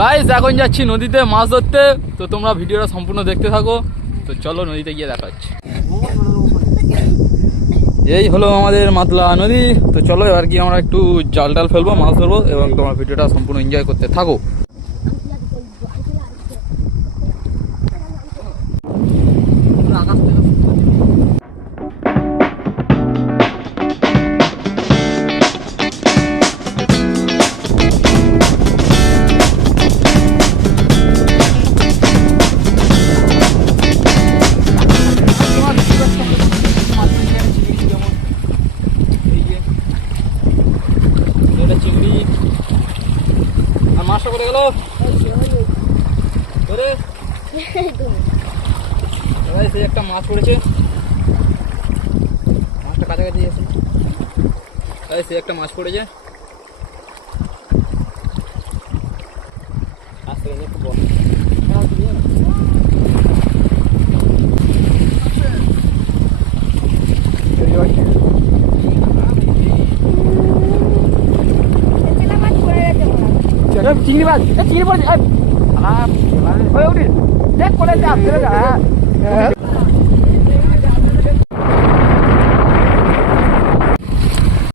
Guys এখন যাচ্ছি নদীতে মাছ ধরতে, তো তোমরা ভিডিওটা সম্পূর্ণ দেখতে থাকো। তো চলো নদীতে গিয়ে দেখা হচ্ছে। এই হলো আমাদের মাতলা নদী। তো চলো এবার কি আমরা একটু জাল টাল ফেলবো, মাছ ধরবো এবং তোমার ভিডিওটা সম্পূর্ণ এনজয় করতে থাকো। চিংড়ি আর মাছটা করে গেল সেই একটা মাছ পড়েছে, মাছটা কাছাকাছি আছে। সেই একটা মাছ পড়েছে, আসতে গেছে একটু বড়। চিংড়ি মাছ, চিংড়ি পড়েছে। দেখ পড়েছে, আসতে